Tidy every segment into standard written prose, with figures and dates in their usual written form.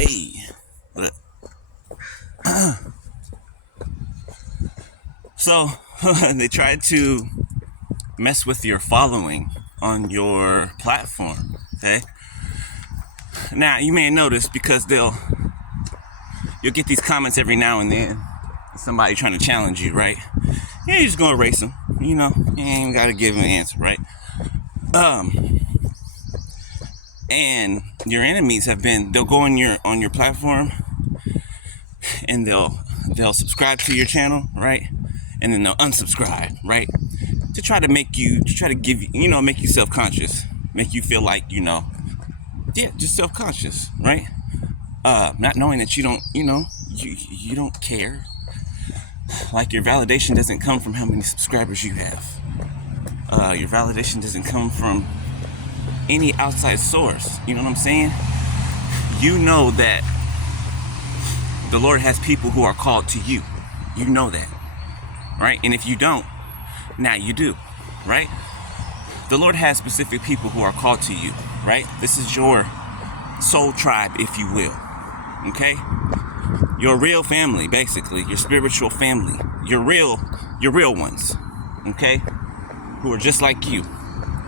Hey, what up? So they tried to mess with your following on your platform. Okay. Now you may notice because you'll get these comments every now and then. Somebody trying to challenge you, right? Yeah, you're just gonna erase them. You ain't even gotta give them an answer, right? And your enemies they'll go on your platform and they'll subscribe to your channel, right? And then they'll unsubscribe, right? To try to give you, make you self-conscious, make you feel like, just self-conscious, right? Not knowing that you don't, you don't care. Like your validation doesn't come from how many subscribers you have. Your validation doesn't come from any outside source. You know what I'm saying? You know that the Lord has people who are called to you. You know that, right? And if you don't, now you do, right? The Lord has specific people who are called to you, right? This is your soul tribe, if you will, okay? Your real family, basically, your spiritual family, your real ones, okay? Who are just like you,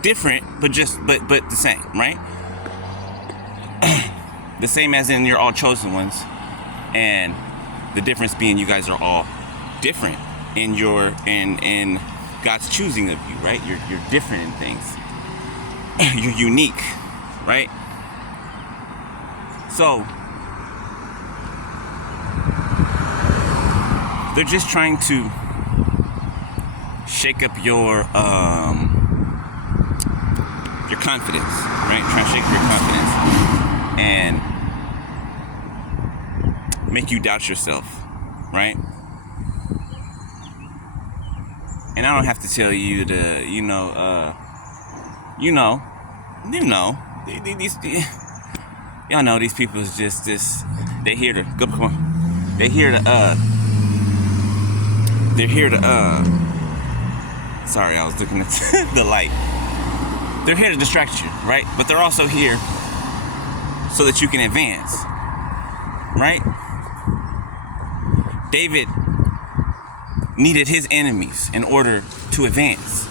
different, but the same, right? The same as in you're all chosen ones, and the difference being you guys are all different in in God's choosing of you, right? You're different in things. You're unique, right? So they're just trying to shake up your confidence, right? Trying to shake your confidence and make you doubt yourself, right? And I don't have to tell you to, y'all know these people is just this. They're here to go. Come on. They're here to. Sorry, I was looking at the light. They're here to distract you, right? But they're also here so that you can advance, right? David needed his enemies in order to advance.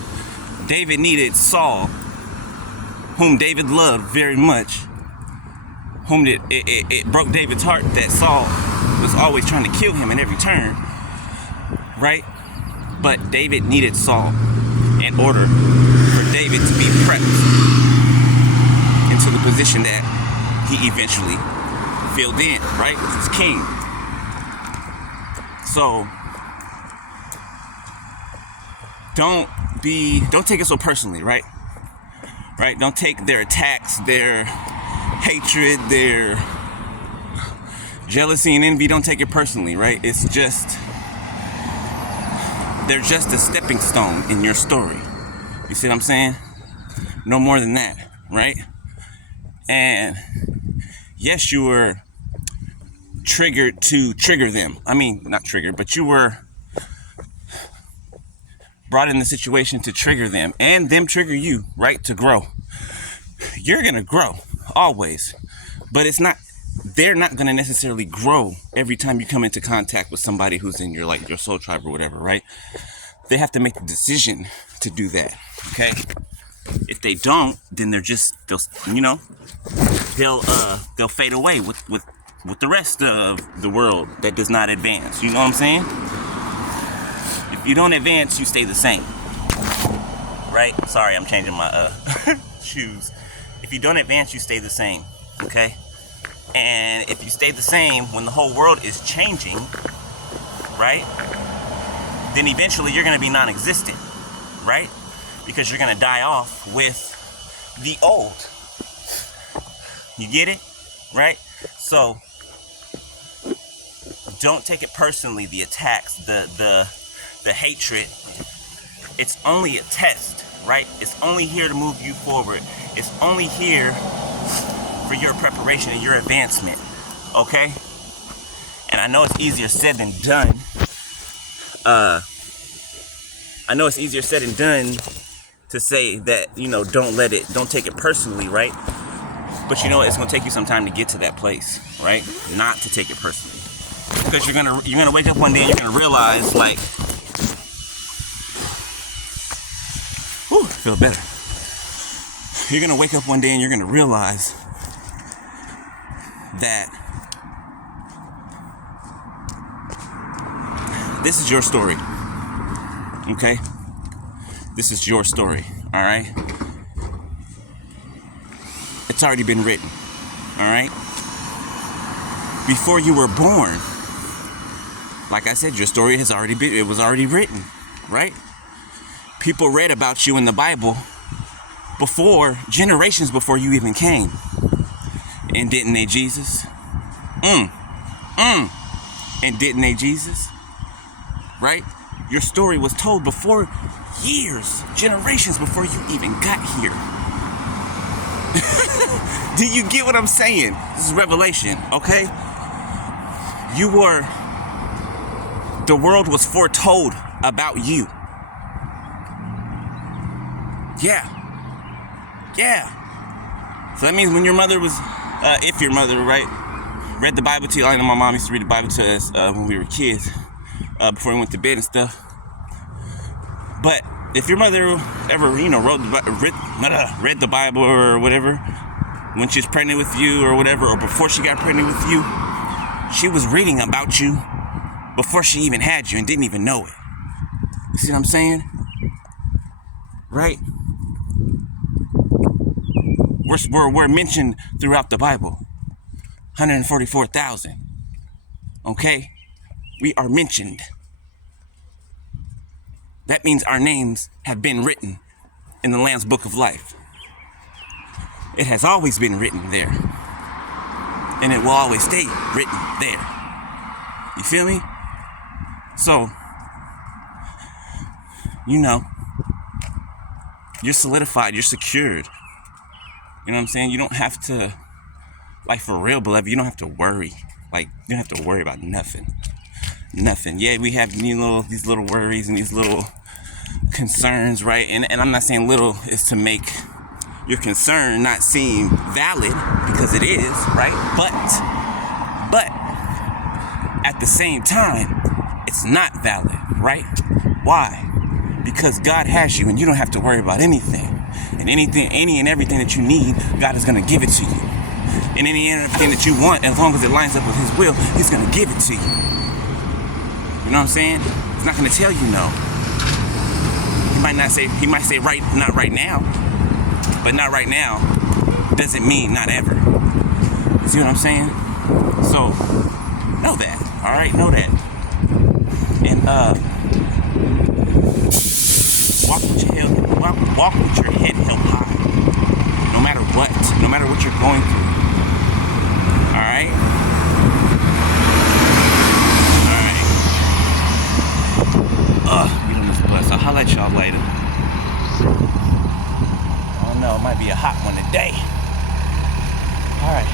David needed Saul, whom David loved very much, whom it broke David's heart that Saul was always trying to kill him in every turn, right? But David needed Saul in order for David to be prepped into the position that he eventually filled in, right? As king. So don't take it so personally, right? Right? Don't take their attacks, their hatred, their jealousy and envy. Don't take it personally, right? It's just, they're just a stepping stone in your story. You see what I'm saying? No more than that, right? And yes, you were triggered to trigger them. I mean, not triggered, but you were brought in the situation to trigger them and them trigger you, right? To grow. You're going to grow always, but they're not going to necessarily grow every time you come into contact with somebody who's in your soul tribe or whatever, right? They have to make the decision to do that. Okay. If they don't, then they'll fade away with the rest of the world that does not advance. You know what I'm saying? If you don't advance, you stay the same, right? Sorry, I'm changing my shoes. If you don't advance, you stay the same, okay? And if you stay the same when the whole world is changing, right? Then eventually you're going to be non-existent, right? Because you're going to die off with the old. You get it? Right? So don't take it personally, the attacks, the hatred. It's only a test, right? It's only here to move you forward. It's only here for your preparation and your advancement, okay? And I know it's easier said than done. I know it's easier said than done to say that, don't take it personally, right? But you know, it's gonna take you some time to get to that place, right? Not to take it personally, because you're gonna wake up one day and you're gonna realize, like, whew, I feel better. You're gonna wake up one day and you're gonna realize that this is your story, okay? This is your story, all right? It's already been written, all right? Before you were born, like I said, your story was already written, right? People read about you in the Bible generations before you even came. And didn't they, Jesus? And didn't they, Jesus? Right? Your story was told before generations before you even got here. Do you get what I'm saying? This is revelation, okay? The world was foretold about you. Yeah. So that means when your mother was, if your mother, right, read the Bible to you. I know my mom used to read the Bible to us when we were kids, before we went to bed and stuff. But if your mother ever, read the Bible or whatever, when she was pregnant with you or whatever, or before she got pregnant with you, she was reading about you before she even had you and didn't even know it. You see what I'm saying? Right? We're mentioned throughout the Bible. 144,000. Okay? We are mentioned. That means our names have been written in the Lamb's Book of Life. It has always been written there. And it will always stay written there. You feel me? So, you're solidified, you're secured. You know what I'm saying? You don't have to, like, for real, beloved, you don't have to worry. Like, you don't have to worry about nothing. Nothing. Yeah, we have these little worries and these little concerns, right? And I'm not saying little is to make your concern not seem valid, because it is, right? But at the same time, it's not valid, right? Why? Because God has you and you don't have to worry about anything. And any and everything that you need, God is going to give it to you. And any and everything that you want, as long as it lines up with His will, He's going to give it to you. You know what I'm saying? He's not going to tell you no. He might say not right now. But not right now doesn't mean not ever. You see what I'm saying? So, know that. All right? Know that. And, walk with your head held high. No matter what you're going through. All right? Get on this bus. I'll holler at y'all later. I don't know, it might be a hot one today. All right.